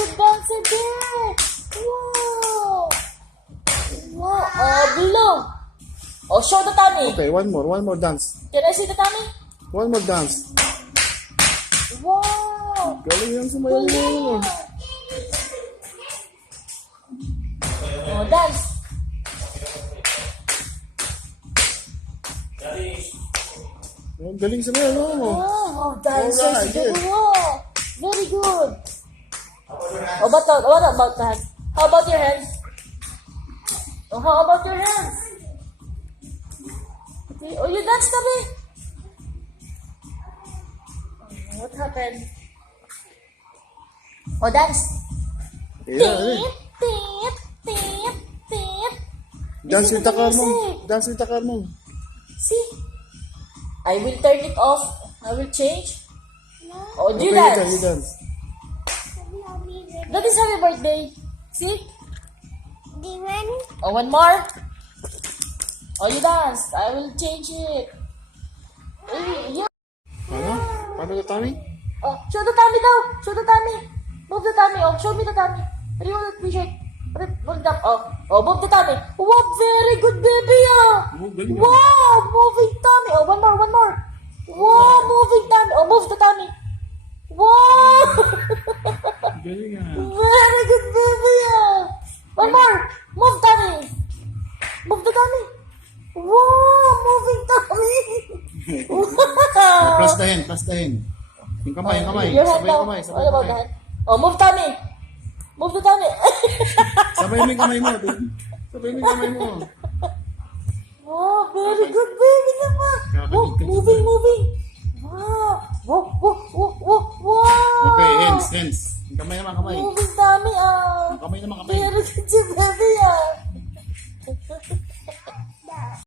good dancer there. Wow. Wow. Oh, below. Oh, show the tummy. Okay, one more dance. Can I see the tummy? One more dance. Wow. Galing yan sumayaw mo. Oh, dance. Oh, galing sumayaw mo. Oh, dancers. Alright, good. Wow. Very good. Oh, but what about the hands? How about your hands? Oh, how about your hands? Oh, you dance, Tabi. Oh, what happened? Oh, dance. Yeah, Tip, tip, tip. Dance Listen with to the car mo. music. Dance with the car mo. See? I will turn it off. I will change. Oh, do you Okay, dance? you dance. That is happy birthday. See? Diwan. Oh, one more. Oh, you dance. I will change it. Yeah. Ano? Paano ka, Tommy? Oh, show the tummy daw. Show the tummy. Move the tummy. Oh, show me the tummy. Real t-shirt. Hold up. Oh, move the tummy. Wow, very good, baby. Oh, galing ah. Wow, moving tummy. Oh, one more. Wow, moving tummy. Oh, move the tummy. Wow. Galing ah. Very good, baby. One more. Move tummy. Move the tummy. Wow, moving tummy. Wow. Plus the hand. Yung kamay. Your hand Sabay now. yung kamay. What about that? Oh, move tummy. Move the tummy. Sabay mo yung kamay mo. Sabay mo yung kamay mo. Wow, very good, baby naman. Wow, moving. Wow. Wow. Okay, hands. Yung kamay naman, kamay. Moving tummy. Yung kamay naman, kamay. Very good, baby.